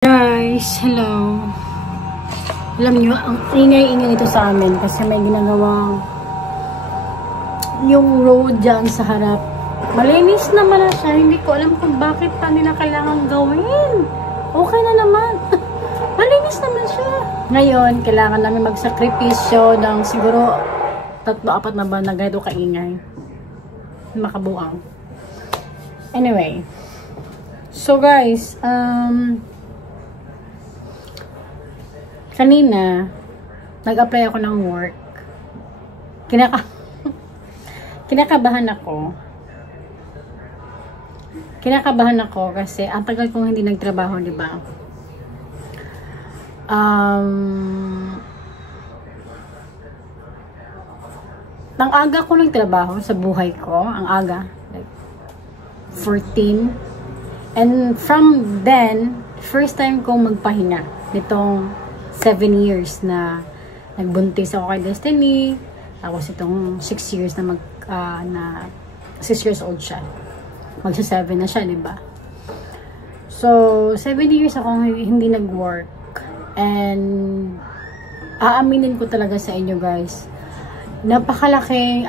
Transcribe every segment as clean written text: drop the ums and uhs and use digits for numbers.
Guys, hello. Alam nyo, ang ingay-ingay ito sa amin kasi may ginagawang yung road dyan sa harap. Malinis naman na siya. Hindi ko alam kung bakit pa nila kailangan gawin. Okay na naman. Malinis naman siya. Ngayon, kailangan namin magsakripisyo ng siguro 3-4 na ba na ganito kaingay. Makabuang. Anyway. So guys, kanina, nag-apply ako ng work. Kinakabahan ako. Kinakabahan ako kasi ang tagal kong hindi nagtrabaho, di ba? Ang aga ko nagtrabaho sa buhay ko. Ang aga. Like 14. And from then, first time kong magpahinga. Nitong 7 years na nagbuntis ako kay Destiny. Tapos itong 6 years na 6 years old siya. Magsa 7 na siya, di ba? So, 7 years akong hindi nag-work. And aaminin ko talaga sa inyo, guys. Napakalaking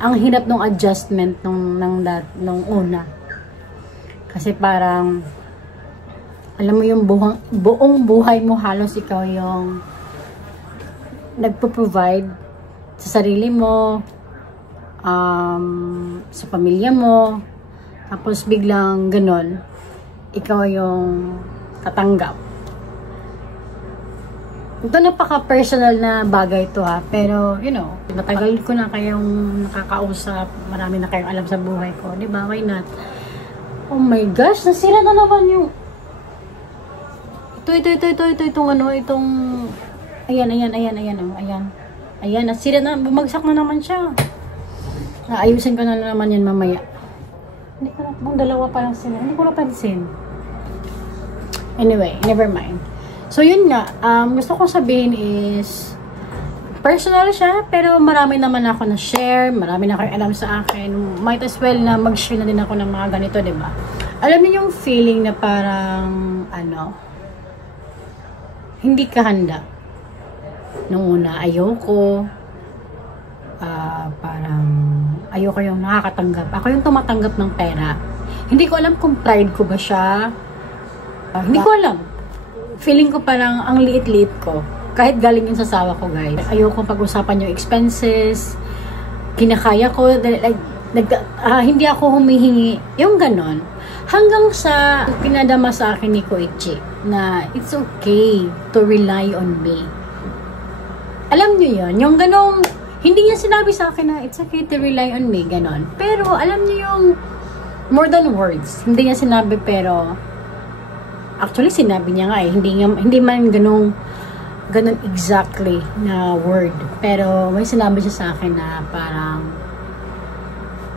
ang hirap ng adjustment nung una. Kasi parang alam mo yung buong buhay mo halos ikaw yung nagpo-provide sa sarili mo, sa pamilya mo, tapos biglang ganon, ikaw yung tatanggap. Ito napaka-personal na bagay to ha, pero you know, matagal ko na kayong nakakausap, marami na kayong alam sa buhay ko, di ba? Why not? Oh my gosh, nasira na naman yung itong ayan, nasira na, bumagsak na naman siya. Ayusin ko na naman yan mamaya. Hindi ko na, dalawa pa lang sila, hindi ko napansin. Anyway, never mind. So yun nga, gusto ko sabihin is personal siya, pero marami naman ako na share, marami na kayo alam sa akin. Might as well na mag-share na din ako ng mga ganito, diba? Alam niyo yung feeling na parang hindi ka handa. Nung una, ayoko. Parang ayoko yung nakakatanggap. Ako yung tumatanggap ng pera. Hindi ko alam kung pride ko ba siya. Hindi ko alam. Feeling ko parang ang liit-liit ko. Kahit galing yun sa sawa ko, guys. Ayoko pag-usapan yung expenses. Kinakaya ko. Hindi ako humihingi. Yung ganon. Hanggang sa pinadama sa akin ni Koichi na it's okay to rely on me. Alam niyo yun? Yung ganong, hindi niya sinabi sa akin na it's okay to rely on me, ganon. Pero alam niyo yung more than words. Hindi niya sinabi pero actually sinabi niya nga hindi man ganong exactly na word. Pero may sinabi siya sa akin na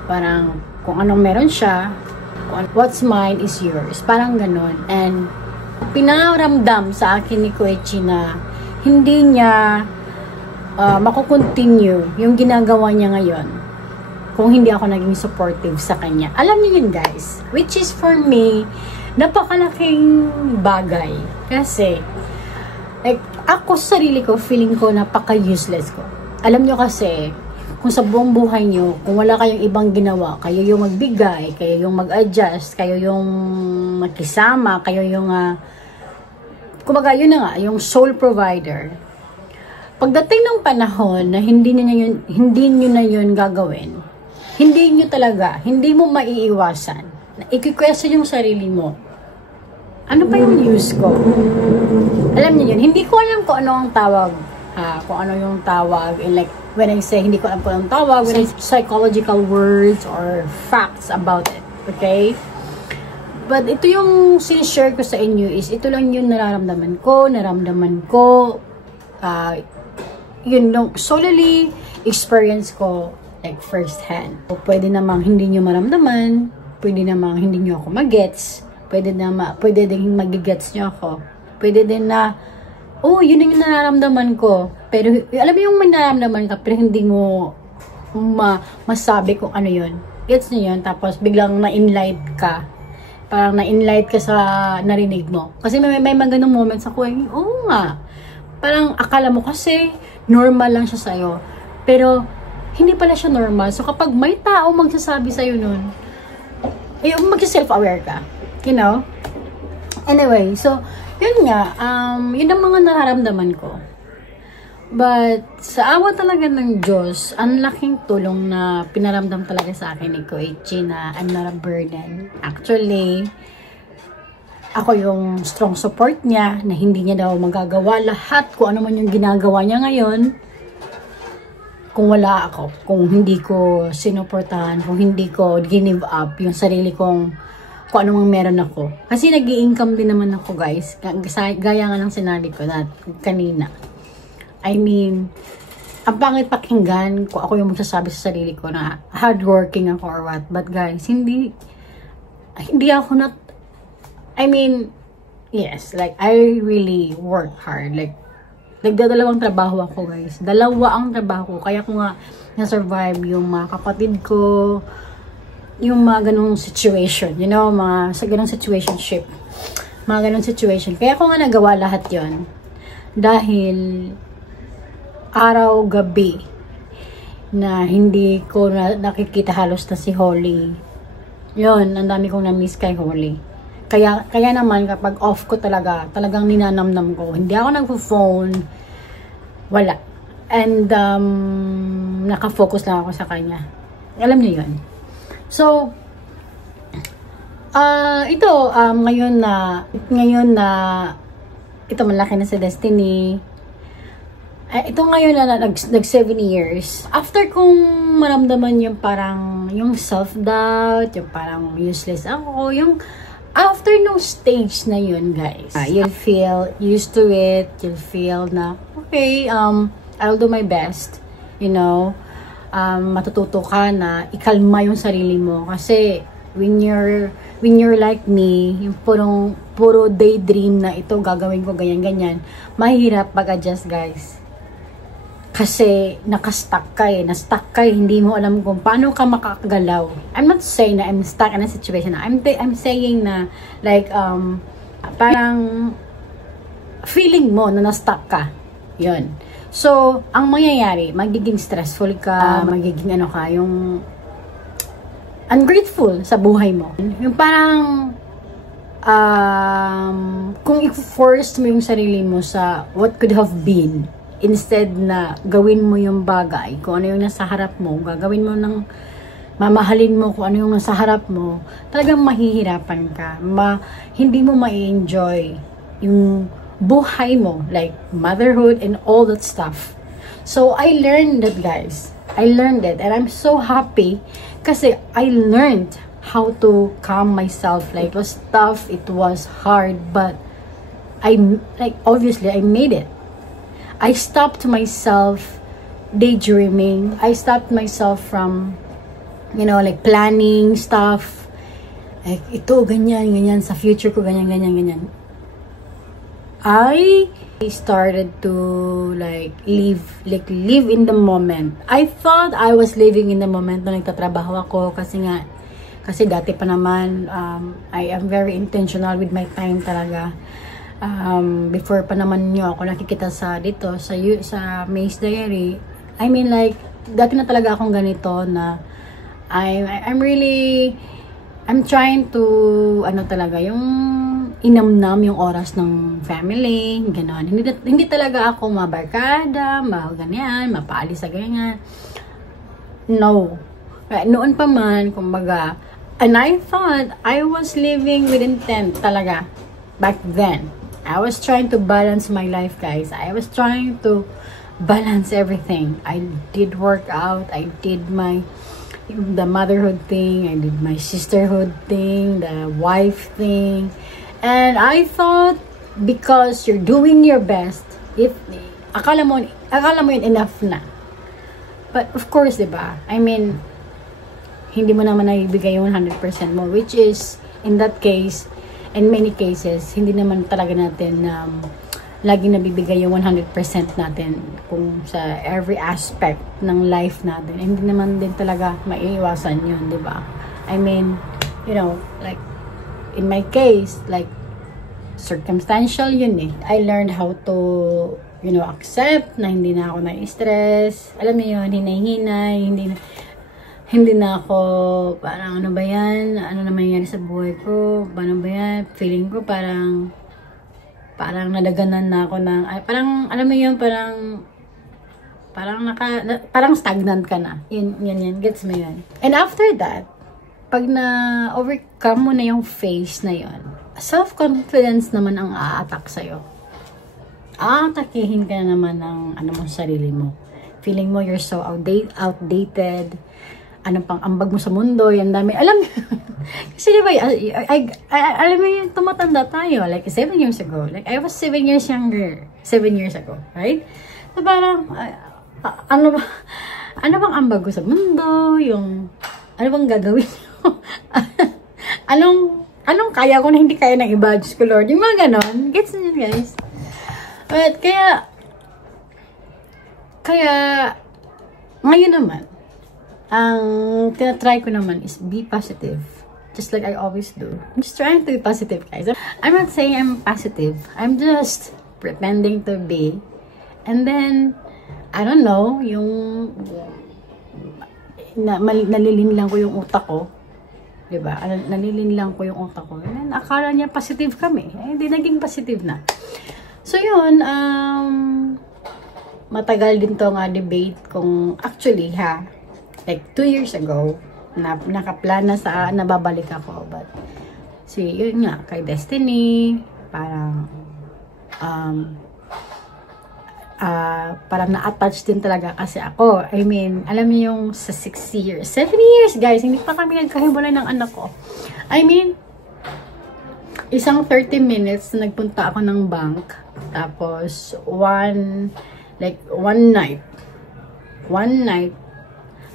parang kung anong meron siya, what's mine is yours. Parang ganon. And pinaramdam sa akin ni Koichi na hindi niya makukontinue yung ginagawa niya ngayon kung hindi ako naging supportive sa kanya. Alam niyo yun, guys. Which is for me, napakalaking bagay. Kasi, like, ako sa sarili ko, feeling ko napaka-useless ko. Alam niyo kasi, kung sa buong buhay niyo, kung wala kayong ibang ginawa, kayo yung magbigay, kayo yung mag-adjust, kayo yung magkisama, kayo yung kumbaga yun na nga, yung sole provider. Pagdating ng panahon na hindi niyo na yun gagawin, hindi mo maiiwasan na i-question yung sarili mo. Ano pa yung use ko? Alam niyo yun, hindi ko alam kung ano ang tawag, kung ano yung tawag, and like, when I say, hindi ko alam kung anong tawag, when I say psychological words or facts about it, okay? But ito yung sinishare ko sa inyo is, ito lang yung naramdaman ko, yun, solely experience ko, like, first hand. So, pwede namang hindi nyo maramdaman, pwede namang hindi nyo ako magets, pwede din magigets nyo ako, pwede din na, oh, yun yung nararamdaman ko. Pero, alam mo yung may nararamdaman ka, pero hindi mo masabi kung ano yun. Gets nyo yun? Tapos, biglang na-enlight ka Parang na-enlight ka sa narinig mo. Kasi may mga ganung moments ako, oo nga. Parang akala mo kasi normal lang siya sa'yo. Pero, hindi pala siya normal. So, kapag may tao magsasabi sa'yo nun, mag-self-aware ka. You know? Anyway, so, yun nga. Yun ang mga nararamdaman ko. But, sa awa talaga ng Diyos, ang laking tulong na pinaramdam talaga sa akin ni Koichi na I'm not a burden. Actually, ako yung strong support niya na hindi niya daw magagawa lahat kung ano man yung ginagawa niya ngayon kung wala ako, kung hindi ko sinuportahan, kung hindi ko give up yung sarili kong kung ano mang meron ako. Kasi nag-i-income din naman ako, guys. Gaya nga ng sinabi ko na kanina. I mean, ang pangit pakinggan kung ako yung magsasabi sa sarili ko na hardworking ako or what. But guys, hindi ako I mean, yes, like, I really work hard. Like, nagdadalawang trabaho ako, guys. Dalawa ang trabaho ko. Kaya ko nga na-survive yung mga kapatid ko, yung mga ganong situation, you know, sa ganong situationship. Mga ganong situation. Kaya ko nga nagawa lahat yon dahil araw, gabi na hindi ko nakikita halos na si Holly. Yun, ang dami kong na-miss kay Holly. Kaya naman kapag off ko talagang ninanamnam ko. Hindi ako nagpo-phone. Wala. And nakafocus lang ako sa kanya. Alam niyo yun. So, ito, ngayon na ito malaki na si Destiny. Ito ngayon na nag 7 years. After kong maramdaman yung parang, yung self-doubt, yung parang useless ako, yung after no stage na yun, guys. You'll feel used to it. You'll feel na, okay, I'll do my best. You know, matututo ka na ikalma yung sarili mo. Kasi, when you're like me, yung puro daydream na ito, gagawin ko ganyan-ganyan, mahirap pag-adjust, guys. Kasi naka-stuck ka na-stuck ka hindi mo alam kung paano ka makakagalaw. I'm not saying na I'm stuck in a situation. I'm saying na like parang feeling mo na na-stuck ka. 'Yun. So, ang mangyayari, magiging stressful ka, magiging yung ungrateful sa buhay mo. Yung parang kung i-force mo yung sarili mo sa what could have been, instead na gawin mo yung bagay, kung ano yung nasa harap mo, gagawin mo mamahalin mo kung ano yung nasa harap mo, talagang mahihirapan ka. Hindi mo ma-enjoy yung buhay mo, like motherhood and all that stuff. So, I learned that, guys. I learned it. And I'm so happy kasi I learned how to calm myself. Like, it was tough, it was hard, but obviously, I made it. I stopped myself daydreaming. I stopped myself from, like planning stuff. Like, ito, ganyan, sa future ko, ganyan. I started to, live in the moment. I thought I was living in the moment na nagtatrabaho ako kasi dati pa naman, I am very intentional with my time talaga. Before pa naman nyo ako nakikita sa May's Diary, I mean like, dati na talaga akong ganito na I'm trying to, talaga, yung inamnam yung oras ng family, gano'n. Hindi talaga ako mabarkada, ganyan, mapaalis sa ganyan. No. Noon pa man, kumbaga, and I thought I was living with intent talaga back then. I was trying to balance my life, guys. I was trying to balance everything. I did work out. I did the motherhood thing. I did my sisterhood thing, the wife thing. And I thought, because you're doing your best, akala mo yun enough na. But of course, diba? I mean, hindi mo naman naibigay yung 100% mo, which is, in that case, in many cases, hindi naman talaga natin lagi nabibigay yung 100% natin kung sa every aspect ng life natin. Hindi naman din talaga maiiwasan yun, di ba? I mean, like, in my case, like, circumstantial yun eh. I learned how to, you know, accept na hindi na ako na-stress. Alam mo yun, hinay-hinay, hindi na ako, parang ano ba yan? Ano na mangyayari sa buhay ko? Paano ba yan? Feeling ko parang nadaganan na ako ng, parang, alam mo yun, parang stagnant ka na. Yan, gets mo yun. And after that, pag na-overcome mo na yung phase na yun, self-confidence naman ang a-attack sa'yo. Aatakihin ka na naman ng mo sarili mo. Feeling mo you're so outdated. Ano pang ambag mo sa mundo, yan dami. Alam mo, kasi diba, alam mo yung tumatanda tayo, like 7 years ago. Like, I was 7 years younger, 7 years ago, right? So, parang, ano bang ambag ko sa mundo, ano bang gagawin ko? anong kaya ko na hindi kaya ng iba, Diyos ko Lord, yung mga ganon, gets nyo guys? But, kaya, ngayon naman, ang tinatry ko naman is be positive. Just like I always do. I'm just trying to be positive, guys. I'm not saying I'm positive. I'm just pretending to be. And then, I don't know, nalilin lang ko yung utak ko. Diba? Nalilin lang ko yung utak ko. And then, akala niya positive kami. Eh, hindi naging positive na. So, yun, matagal din to nga debate kung actually, like 2 years ago, nakaplana sa nababalik ako. But, yun nga, kay Destiny, parang, parang na-attach din talaga kasi ako. I mean, alam niyo yung sa 6 years, 7 years, guys, hindi pa kami nagkahiwalay ng anak ko. I mean, isang 30 minutes na nagpunta ako ng bank, tapos, one night,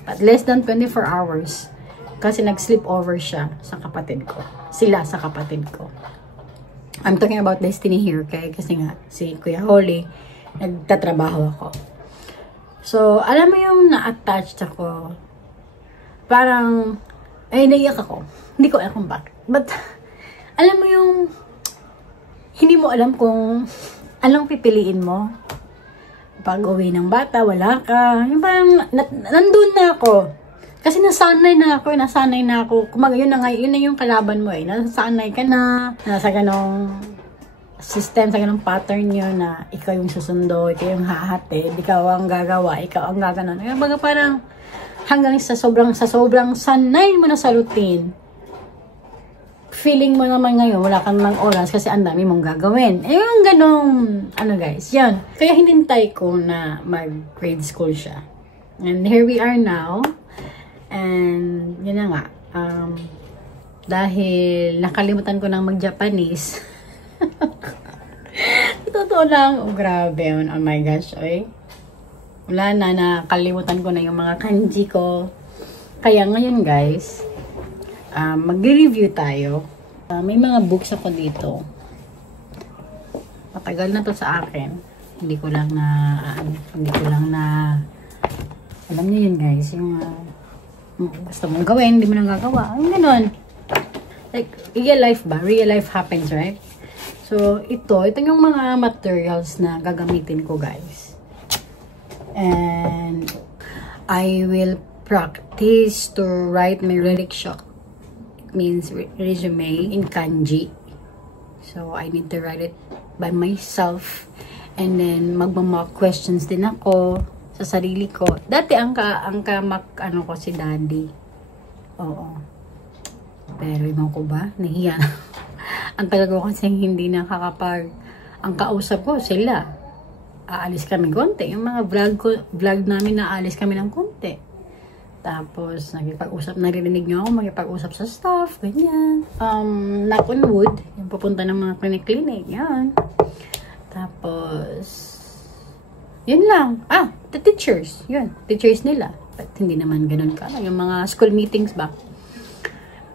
at less than 24 hours. Kasi nag-sleep over siya sa kapatid ko. Sila sa kapatid ko. I'm talking about Destiny here, okay? Kasi nga, si Kuya Holly, nagtatrabaho ako. So, alam mo yung na-attached ako. Parang, naiyak ako. Hindi ko alam kung bakit. But, alam mo yung, hindi mo alam kung anong pipiliin mo. Pag uwi ng bata, wala ka. Yung parang, nandun na ako. Kasi nasanay na ako. Kumaga, yun na yung kalaban mo eh. Nasanay ka na, nasa ganong system, sa ganong pattern yun na ikaw yung susundo, ikaw yung hahatid, ikaw ang gagawa, ikaw ang gaganon. Baga parang, hanggang sa sobrang sanay mo na sa routine, feeling mo naman ngayon, wala kang lang oras kasi ang dami mong gagawin. Yung ganong, guys, yan. Kaya hinintay ko na mag-grade school siya. And here we are now. And, yun na nga. Dahil nakalimutan ko nang mag-Japanese. Totoo lang. Oh, grabe. Oh my gosh. Oy. Wala na. Nakalimutan ko na yung mga kanji ko. Kaya ngayon, guys, mag-review tayo. May mga books ako dito. Matagal na to sa akin. Hindi ko lang na alam niyo yun guys, yung gusto mong gawin, hindi mo nang gagawa. Ang gano'n. Like, real life ba? Real life happens, right? So, ito yung mga materials na gagamitin ko guys. And I will practice to write my reliction. Means resume in kanji. So, I need to write it by myself. And then, magmamock questions din ako sa sarili ko. Dati, ang ko si Daddy. Oo. Pero, ibang ko ba? Nahiya. Ang tagal ko kasi hindi nakakapag... Ang kausap ko, sila. Aalis kami konti. Yung mga vlog namin, aalis kami ng konti. Tapos, narinig nyo ako, magipag-usap sa staff, ganyan. Knock on wood, yung pupunta ng mga clinic, yan. Tapos, yun lang. The teachers, yun, teachers nila. But hindi naman ganun ka, yung mga school meetings ba.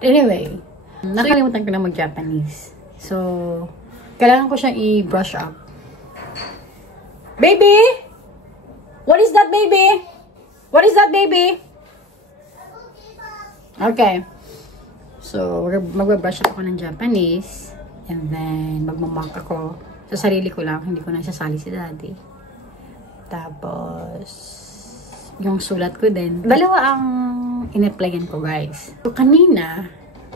Anyway, nakalimutan ko na mag-Japanese. So, kailangan ko siyang i-brush up. Baby! What is that, baby? What is that, baby? Okay. So, magbabrush ako ng Japanese. And then, magmamark ako. Sa sarili ko lang, hindi ko na sasali si daddy. Tapos, yung sulat ko din. Dalawa ang in-applyan ko, guys. So, kanina,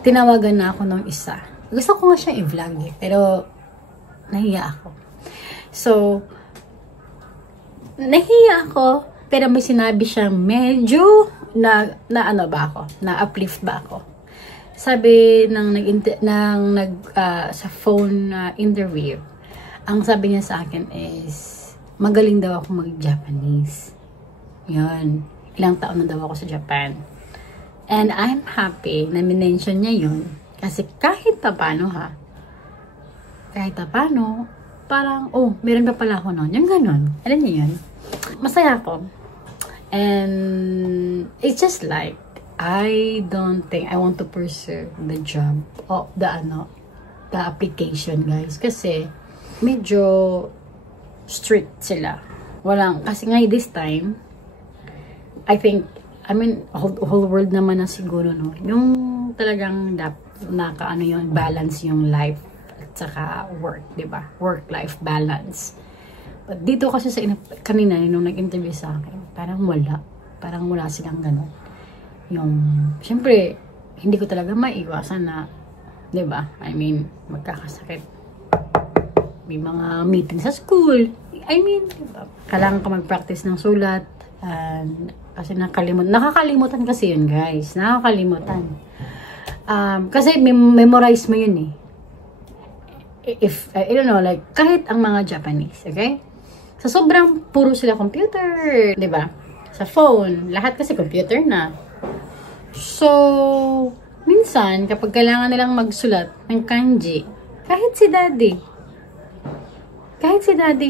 tinawagan na ako ng isa. Gusto ko nga siya i-vlog eh, pero nahiya ako. So, nahiya ako, pero may sinabi siyang medyo na uplift ba ako. Sabi sa phone interview, ang sabi niya sa akin is, magaling daw ako mag-Japanese. Yun. Ilang taon na daw ako sa Japan. And I'm happy na minention niya yun. Kasi kahit paano parang, meron pa pala ako noon. Yung ganun. Alam niyo yun? Masaya ako. And it's just like, I don't think I want to pursue the job o the application, guys. Kasi medyo strict sila. Kasi nga this time, whole world naman na siguro, no? Yung talagang balance yung life at saka work, diba? Work-life balance. But dito kasi kanina, nung nag-interview sa akin, parang wala silang gano'n. Yung, syempre, hindi ko talaga maiwasan na, diba? Magkakasakit. May mga meeting sa school. Diba? Kailangan ka mag-practice ng sulat. Kasi nakakalimutan kasi yun, guys. Nakakalimutan. Kasi memorize mo yun eh. I don't know, like, kahit ang mga Japanese, okay? So, sobrang puro sila computer, diba? Sa phone, lahat kasi computer na. So, minsan, kapag kailangan nilang magsulat ng kanji, kahit si daddy,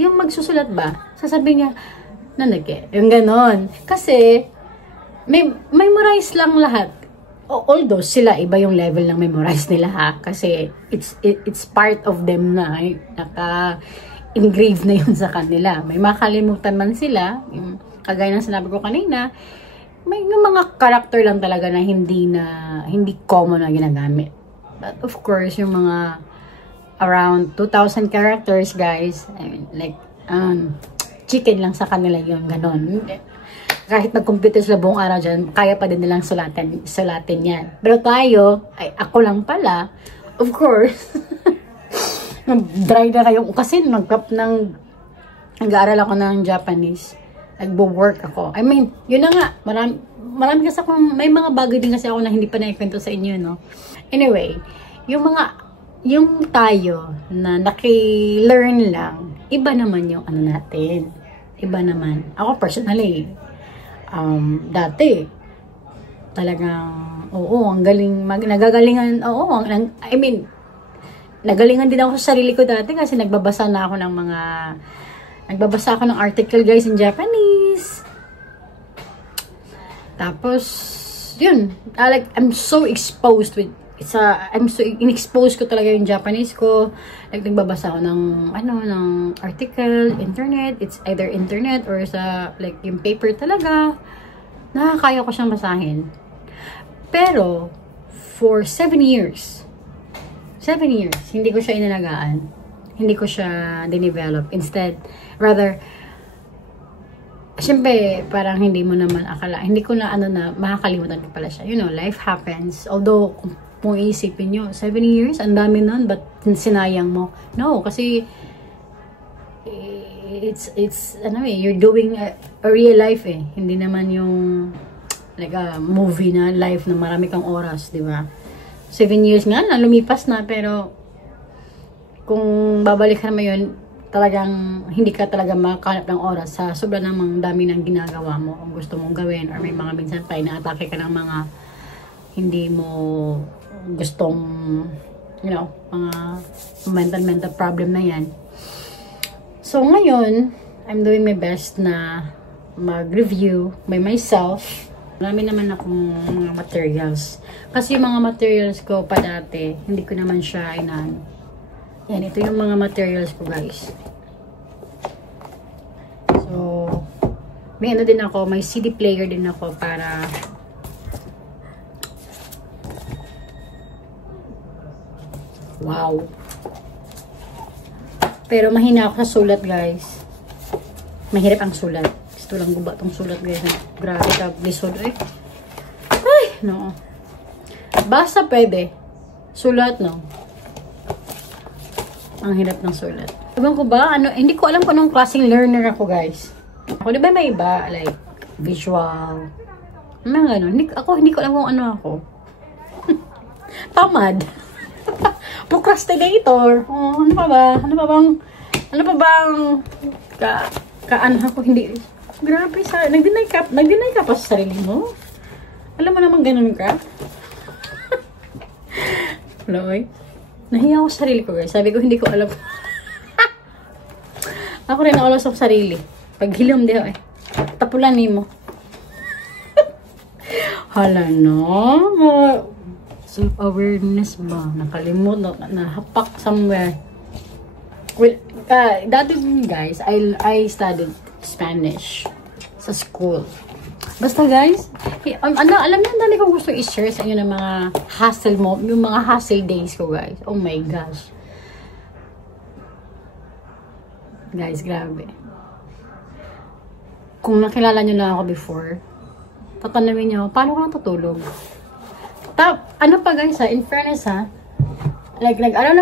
yung magsusulat ba, sasabihin niya, nanake, yung ganon. Kasi, memorize lang lahat. Although, sila, iba yung level ng memorize nila ha. Kasi, it's part of them na, naka-engrave na yun sa kanila. May makalimutan man sila, kagaya ng sinabi ko kanina, may yung mga character lang talaga na hindi common na ginagamit. But of course, yung mga around 2,000 characters, guys, chicken lang sa kanila yung ganon. Kahit mag-computer sila buong araw dyan, kaya pa din nilang sulatin yan. Pero tayo, ako lang pala, of course, dry na kayo. Kasi nag-aaral ako ng Japanese. Nagbo-work ako. Yun na nga. Marami kasi may mga bagay din kasi ako na hindi pa naikwento sa inyo, no? Anyway, yung tayo na naki-learn lang, iba naman yung natin. Iba naman. Ako personally, dati, talagang, ang galing, nagagalingan, nagalingan din ako sa sarili ko dati kasi nagbabasa ako ng article, guys, in Japanese. Tapos, yun, I'm so exposed with, in-expose ko talaga yung Japanese ko. Like, nagbabasa ako ng article, internet, it's either internet or sa, like, yung paper talaga. Nakakaya ko siyang basahin. Pero, for 7 years, hindi ko siya inalagaan. Hindi ko siya dinevelop. Instead, rather, syempre, parang hindi mo naman akala, hindi ko na makakalimutan ko pala siya. You know, life happens. Although, kung iisipin nyo, 7 years, ang dami nun, but sinayang mo? No, kasi, you're doing a real life eh. Hindi naman yung, like a movie na life na marami kang oras, di ba? 7 years nga na, lumipas na, pero, kung babalikan mo yun, talagang hindi ka talaga makakalap ng oras sa sobra namang dami ng ginagawa mo kung gusto mong gawin, or may mga minsan pa inaatake ka ng mga hindi mo gustong, mga mental problem na yan. So ngayon, I'm doing my best na mag-review by myself. Marami naman akong mga materials. Kasi yung mga materials ko pa dati, hindi ko naman siya yan, ito yung mga materials ko, guys. So, may din ako, may CD player din ako para Wow. Pero mahina ako sa sulat, guys. Mahirap ang sulat. Gusto lang guba tong sulat, guys. Grabe ka, lisod eh. Ay, no. Basta pwede. Sulat, no. Ang hirap ng sulat. Ewan ko ba? Ano, hindi ko alam kung anong klaseng learner ako, guys. Ako, di ba may iba? Like, visual. Mga ganun. Hindi ko alam kung ano ako. Tamad. Procrastinator. Oh, ano pa ba? Ano pa bang kaanha ko hindi. Grabe sa nag-deny ka pa sa sarili mo. Alam mo naman ganun ka. Loy. Nahiya ako sa sarili ko, guys. Sabi ko hindi ko alam. Ako rin naulos sa sarili. Pag hilom di eh. Tapulan mo. Hala no. Self-awareness ba? Nakalimot, nahapak somewhere. Well, dati guys, I studied Spanish sa school. Basta guys, alam niyo, dali ko gusto i-share sa inyo ng mga hustle mo, yung mga hustle days ko, guys. Oh my gosh. Guys, grabe. Kung nakilala niyo na ako before, tatanungin niyo, paano ko natutulog? Ano pa guys ha, in fairness ha, like nag-aral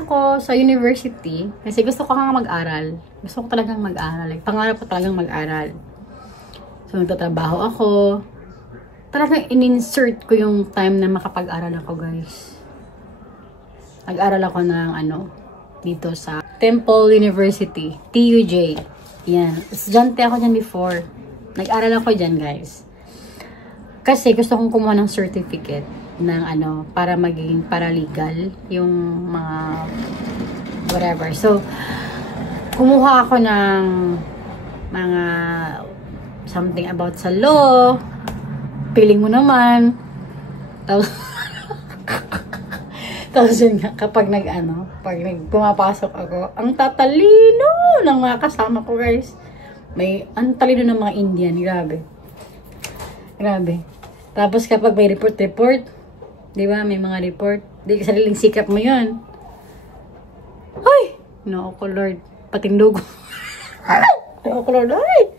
ako sa university kasi gusto ko nga mag-aral. Gusto ko talagang mag-aral. Like, pangarap ko talagang mag-aral. So, nagtatrabaho ako. Talagang in-insert ko yung time na makapag-aral ako, guys. Nag-aral ako ng dito sa Temple University, TUJ. Yan. Estudyante ako dyan before. Nag-aral ako dyan, guys. Kasi gusto kong kumuha ng certificate ng para maging paralegal yung mga whatever. So, kumuha ako ng mga something about sa law. Piling mo naman. Tapos yun nga, kapag pag pumapasok ako, ang tatalino ng mga kasama ko, guys. Ang talino ng mga Indian. Grabe. Tapos kapag may report, di ba? May mga report. Di sariling sikap mo yun. Ay! No, ko Lord. Patindugon. No, ko Lord. Ay!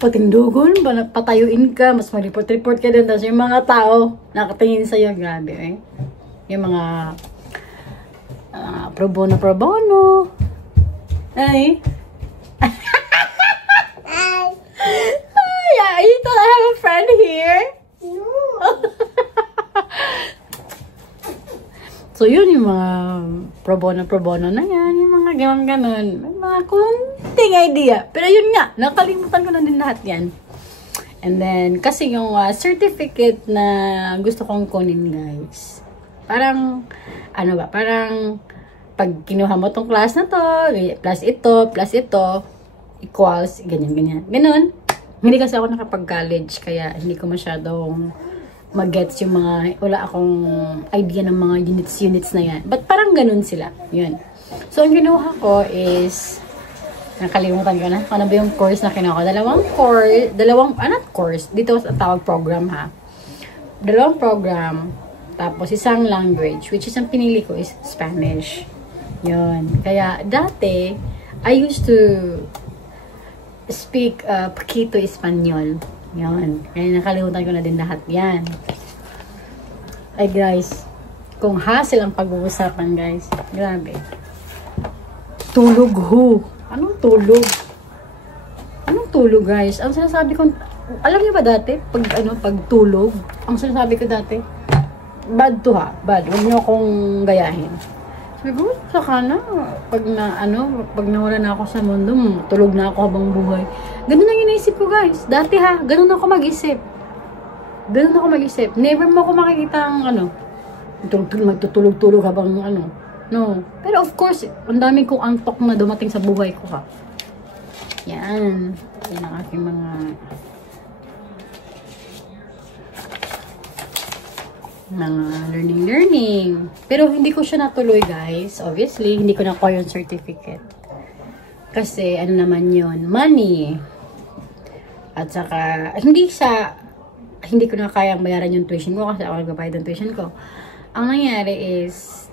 Patindugon. Patayuin ka. Mas mag-report ka din. Tapos yung mga tao nakatingin sa'yo. Grabe eh. Yung mga pro bono. Ay. Yeah, you thought I have a friend here? No. So, yun yung mga pro bono na yan. Yung mga ganon. May mga kunting idea. Pero yun nga, nakalimutan ko na din lahat yan. And then, kasi yung certificate na gusto kong kunin, guys. Parang, parang pag kinuha mo tong class na to, plus ito, equals, ganyan. Ganon. Hindi kasi ako nakapag-college, kaya hindi ko masyadong mag-gets yung mga, wala akong idea ng mga units na yan. But parang ganun sila. Yun. So, ang kinuha ko is, nakalimutan ko na, ano ba yung course na kinuha ko? Not course, dito sa tawag program ha. 2 program, tapos isang language, which is ang pinili ko is Spanish. Yun. Kaya, dati, I used to speak poquito Espanyol. Yun. Kaya nakalimutan ko na din lahat yan. Ay guys, kung hassle ang pag-uusapan guys, grabe. Tulog ho. Anong tulog? Anong tulog guys? Ang sinasabi ko, alam niyo ba dati, pag tulog, ang sinasabi ko dati, bad to ha, bad. Huwag niyo akong gayahin. Sabi ko, saka na, pag nawala na ako sa mundo, tulog na ako habang buhay. Ganun ang iniisip ko, guys. Dati ha, ganun ako mag-isip. Never mo ako makikita ang magtutulog-tulog habang No. Pero of course, ang daming kong antok na dumating sa buhay ko ha. Yan. Yan ang aking mga learning. Pero hindi ko siya natuloy guys. Obviously, hindi ko nakuha yung certificate. Kasi ano naman yun, money. At saka, hindi ko na kayang bayaran yung tuition ko kasi ako nagbabayad ng tuition ko. Ang nangyari is,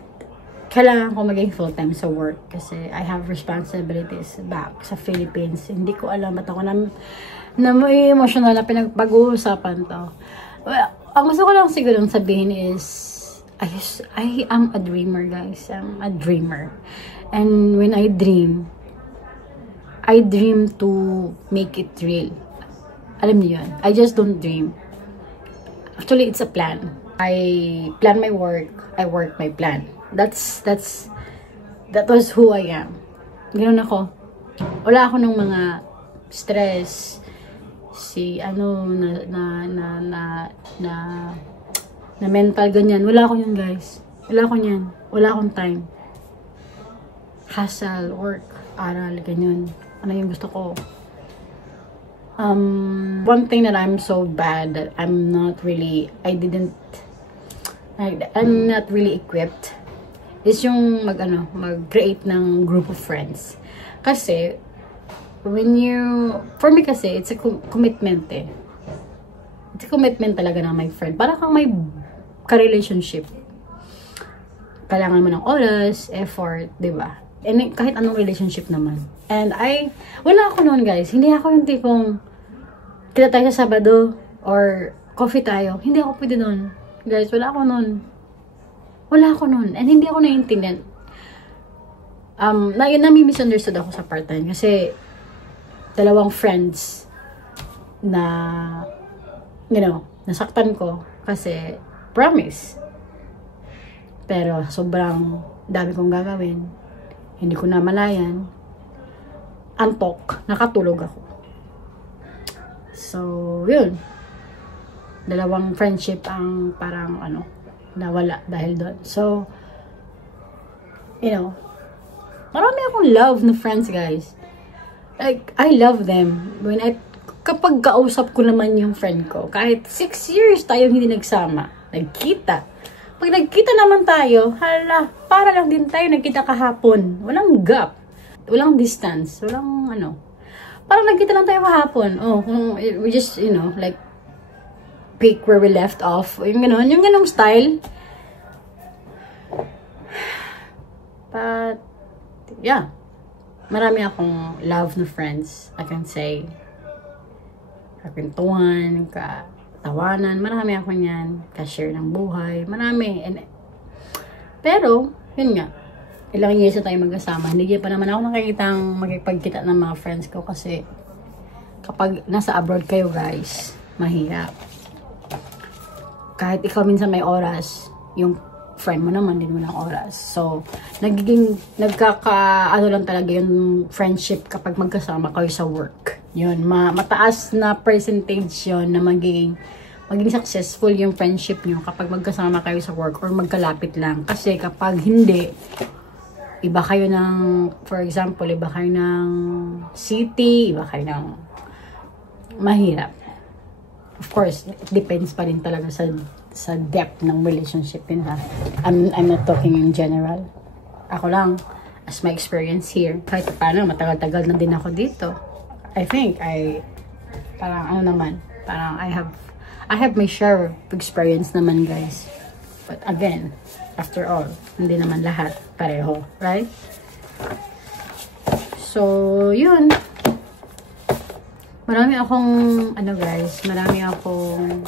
kailangan ko maging full-time sa work kasi I have responsibilities back sa Philippines. Hindi ko alam ba't ako na may emotional na pinag-pag-uusapan to. Well, ang gusto ko lang siguro sabihin is I am a dreamer, guys. I'm a dreamer. And when I dream to make it real. Alam niyo yun. I just don't dream. Actually, it's a plan. I plan my work. I work my plan. That was who I am. Ganoon ako. Wala ako ng mga stress, na mental ganyan. Wala ako yun, guys. Wala ako yan. Wala akong time. Hustle, work, aral, ganyan. Ano yung gusto ko? One thing that I'm so bad that I'm not really equipped is yung mag-create ng group of friends. Kasi, for me kasi, it's a commitment eh. It's a commitment talaga na my friend. Para kang may ka-relationship. Kailangan mo ng oras, effort, diba? And kahit anong relationship naman. And wala ako noon, guys. Hindi ako yung tipong, kita tayo sa Sabado, or coffee tayo. Hindi ako pwede doon. Guys, wala ako noon. Wala ako noon. And hindi ako naiintindihan. Nami-misunderstood ako sa part-time. Kasi, dalawang friends na, nasaktan ko. Kasi, promise. Pero, sobrang dami kong gagawin. Hindi ko namalayan. Antok. Nakatulog ako. So, yun. Dalawang friendship ang parang, nawala dahil doon. So, marami akong love na friends, guys. Like, I love them. Kapag kausap ko naman yung friend ko, kahit 6 years tayo hindi nagsama, nagkita. Pag nagkita naman tayo, para lang din tayo nagkita kahapon. Walang gap. Walang distance. Walang parang nagkita lang tayo kahapon. We just, like, pick where we left off. Yung ganong style. But, yeah. Marami akong love na friends. I can say, kapintuan, katawanan, marami ako niyan. Ka-share ng buhay, marami. Pero, yun nga. Ilang years na tayo magkasama. Hindi pa naman ako nakikitang magpagkita ng mga friends ko kasi kapag nasa abroad kayo, guys, mahirap. Kahit ikaw minsan may oras, yung friend mo naman din mo ng oras. So, nagkaka-ano lang talaga yung friendship kapag magkasama kayo sa work. Yun, mataas na percentage yun na maging successful yung friendship nyo kapag magkasama kayo sa work or magkalapit lang. Kasi kapag hindi, iba kayo ng, for example, iba kayo ng city, iba kayo ng mahirap. Of course, it depends pa rin talaga sa depth ng relationship yun, ha. I'm not talking in general. Ako lang, as my experience here, kahit paano, matagal-tagal na din ako dito. I think, parang I have my share of experience naman, guys. But again, after all, hindi naman lahat pareho, right? So, yun. Marami akong, marami akong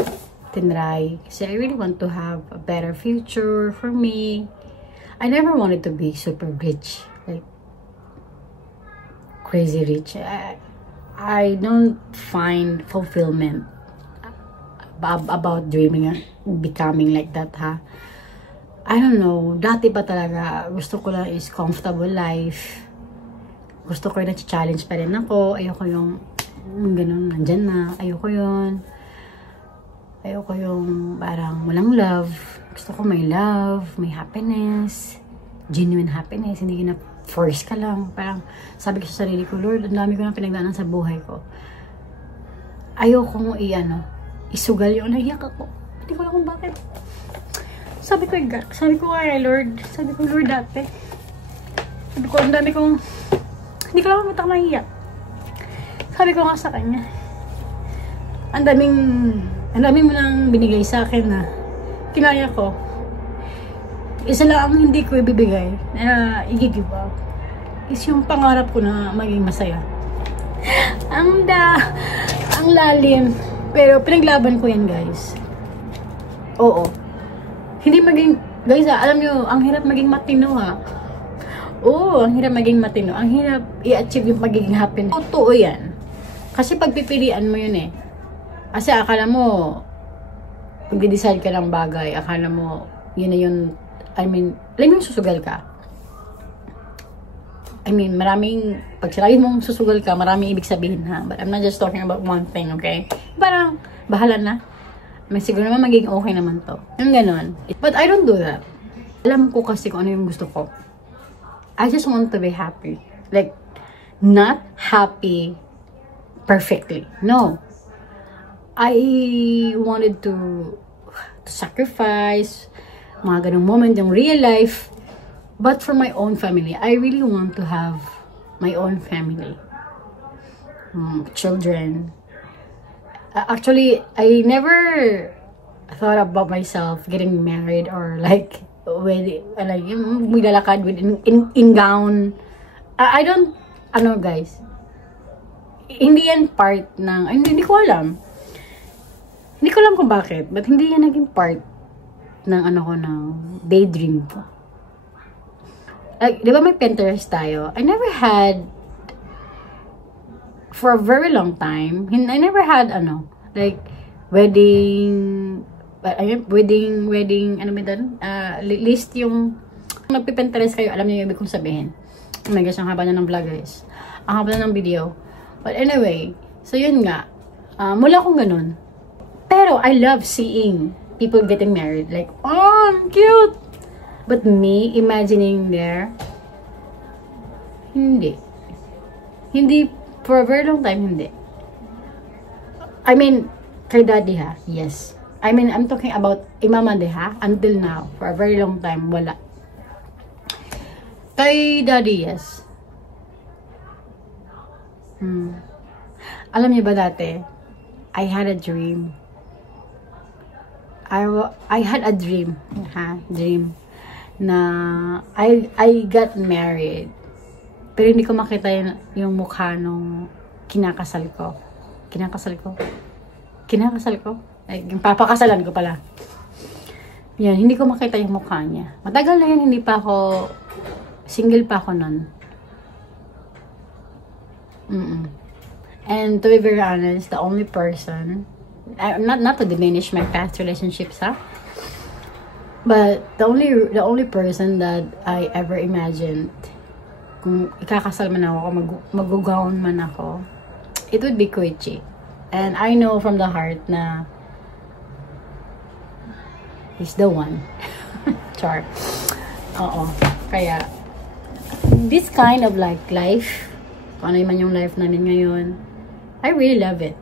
tinry. Kasi I really want to have a better future for me. I never wanted to be super rich. Like, crazy rich. I don't find fulfillment about dreaming and becoming like that, ha. I don't know. Dati pa talaga, gusto ko lang is comfortable life. Gusto ko yung na-challenge pa rin ako. Ayoko yung ganun, nandyan na. Ayoko yun. Ayoko yung parang walang love. Gusto ko may love, may happiness, genuine happiness. Hindi na force ka lang. Parang sabi ko sa sarili ko, Lord, ang dami ko na pinagdaanan sa buhay ko. Ayoko isugal yung naiyak ako. Hindi ko alam kung bakit. Sabi ko, Lord, dati. Sabi ko, ang dami kong, hindi ko alam kung ba't ako naiyak. Sabi ko nga sa kanya, ang dami mo nang binigay sa akin na kinaya ko. isa lang ang hindi ko ibibigay na i-give up is yung pangarap ko na maging masaya. Ang lalim. Pero pinaglaban ko yan, guys. Oo. Hindi maging, guys, alam nyo, ang hirap maging matino, ha. Oo, ang hirap maging matino. Ang hirap i-achieve yung magiging happiness. Totoo yan. Kasi pagpipilian mo yun, eh. Kasi akala mo, pag decide ka ng bagay, akala mo, yun na yun, I mean, alam mo yung susugal ka. I mean, maraming, pag sinabi mong susugal ka, maraming ibig sabihin, ha. But I'm not just talking about one thing, okay? Parang, bahala na. May siguro naman magiging okay naman to. Yung ganon. But I don't do that. Alam ko kasi kung ano yung gusto ko. I just want to be happy. Like, not happy perfectly. No. I wanted to sacrifice mga ganong moment, yung real life. But for my own family, I really want to have my own family. Children. Actually, I never thought about myself getting married or like may lalakad with in gown. I don't, guys. Hindi yan part ng, hindi ko alam. Hindi ko alam kung bakit, but hindi yan naging part ng ng daydream ko. Like, di ba may Pinterest tayo? I never had, for a very long time, I never had, like, wedding, list yung, nagpipinterest kayo, alam niyo yung ibig kong sabihin. Oh my gosh, ang haba na ng vlog, guys. Ang haba na ng video. But anyway, so yun nga, mula akong ganun. Pero, I love seeing people getting married. Like, oh, I'm cute! But me, imagining there, hindi. Hindi, for a very long time, hindi. I mean, kay daddy ha, yes. I mean, I'm talking about mama de ha, until now, for a very long time, wala. Kay daddy, yes. Alam niyo ba dati, I had a dream. I had a dream, na I got married. Pero hindi ko makita yung mukha nung kinakasal ko. Like, yung papakasalan ko pala. Yan, hindi ko makita yung mukha niya. Matagal na yun, single pa ako nun. And to be very honest, the only person, not to diminish my past relationships, ha? But the only person that I ever imagined, kung ikakasal man ako, mag-gown man ako, it would be Koichi. And I know from the heart na he's the one. Char. Oo. Kaya, this kind of like life, kung ano man yung life namin ngayon, I really love it.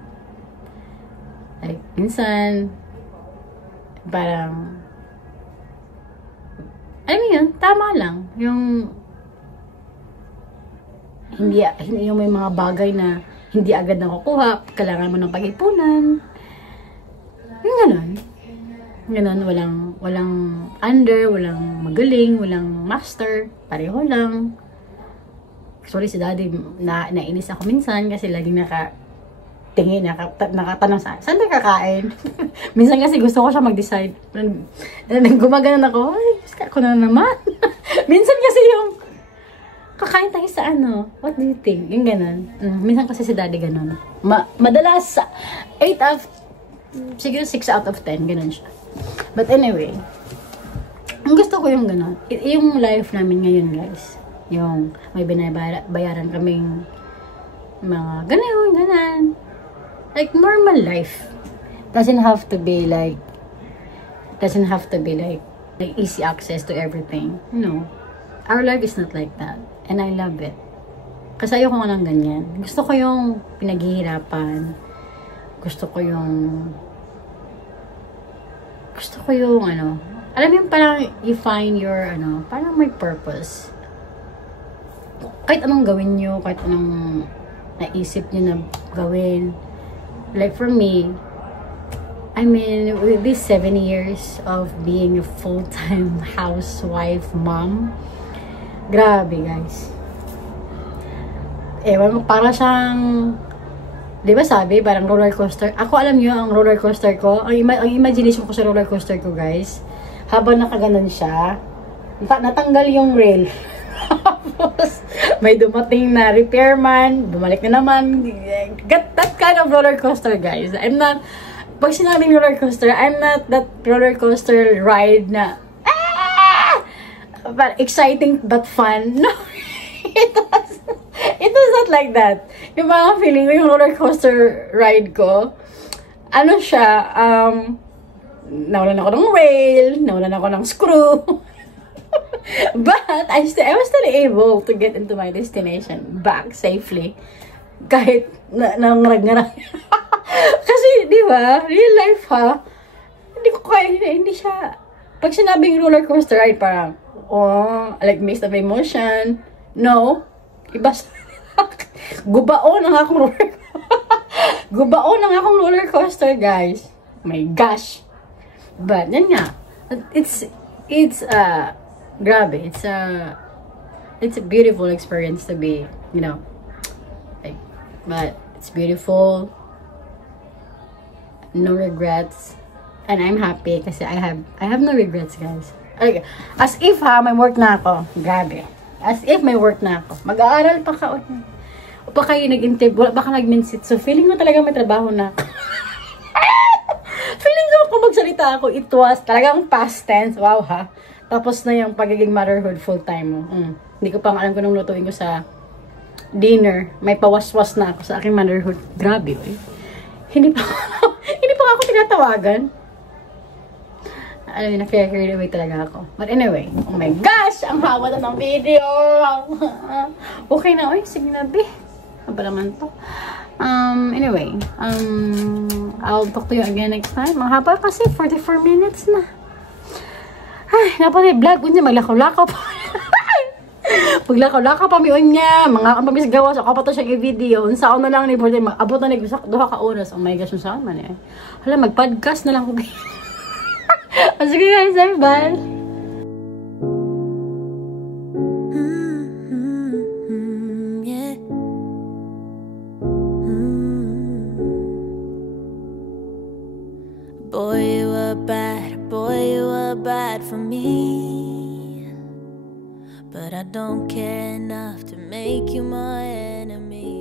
Like, minsan, parang, alam mo yun, tama lang. Yung may mga bagay na hindi agad nakukuha, kailangan mo ng pag-ipunan. Yung ganon, walang under, walang magaling, walang master, pareho lang. Sorry si daddy, nainis ako minsan kasi laging nakatanong saan na kakain? Minsan kasi gusto ko siya mag-decide. Gumaganon ako, ay, ako na naman. Minsan kasi yung, kakain tayo sa what do you think? Yung ganon. Minsan kasi si daddy ganon. Madalas, 6 out of 10, ganon siya. But anyway, ang gusto ko yung ganon. Yung life namin ngayon, guys. Yung may binabayaran kaming mga ganon. Like normal life. Doesn't have to be like easy access to everything. No. Our life is not like that. And I love it. Kasi ayoko nga ng ganyan. Gusto ko yung pinaghihirapan. Gusto ko yung alam mo yung parang you find your parang may purpose. Kahit anong gawin nyo, kahit anong naisip nyo na gawin. Like for me, I mean, with these 7 years of being a full-time housewife mom, grabe guys. Ewan, para siyang, di ba sabi, parang roller coaster. Ako alam niyo, ang roller coaster ko, ang imagination ko sa roller coaster ko guys, habang nakaganon siya, natanggal yung rail. Tapos, may dumating na repairman, bumalik na naman. That kind of roller coaster guys. I'm not, pag sinabing roller coaster, I'm not that roller coaster ride na, but exciting but fun. No, it was not like that. Yung mga feeling ko, yung roller coaster ride ko, ano siya, nawalan ako ng rail, nawalan ako ng screw. But, I was still able to get into my destination back safely. Kahit nangarag-ngarag. Kasi, di ba, real life ha, hindi ko kaya, hindi siya, pag sinabing roller coaster ride, parang, oh, like mixed of emotion. No, iba sa, gubaon ang akong roller, gubaon ang akong roller coaster, guys. My gosh. But, yan nga, it's, grabe, it's a beautiful experience to be, you know, like, but, it's beautiful. No regrets, and I'm happy kasi I have no regrets guys. Okay. As if ha, may work na ako. Grabe. As if may work na ako. Mag-aaral pa ka. O pa kayo nag-interview, baka nag-minsit. So feeling ko talaga may trabaho na ako. Feeling ko kung magsalita ako, it was talagang past tense. Wow ha. Tapos na yung pagiging motherhood full time mo. Hindi ko pa alam kung anong lutuin ko sa dinner. May pawaswas na ako sa aking motherhood. Grabe eh. Hindi pa ako tinatawagan. Alam niyo, na-carried away talaga ako. But anyway, oh my gosh! Ang hawa na ng video! Okay na, oy. Sige na, be. Haba naman to. Anyway, I'll talk to you again next time. Ang haba kasi, 44 minutes na. Ay, napatay vlog. Unya, maglakaw-lakaw pa. Paglakaw-lakaw pa miyon niya, mga ang pamis gawas, ako pa to siyang i-video. Unsaon na lang ni Borday, abot na nagbisak, duha ka oras. Oh my gosh, unsaon man eh. Hala, mag-podcast na lang ko. Sige guys, bye! Yeah. Boy, you were bad for me. But I don't care enough to make you my enemy.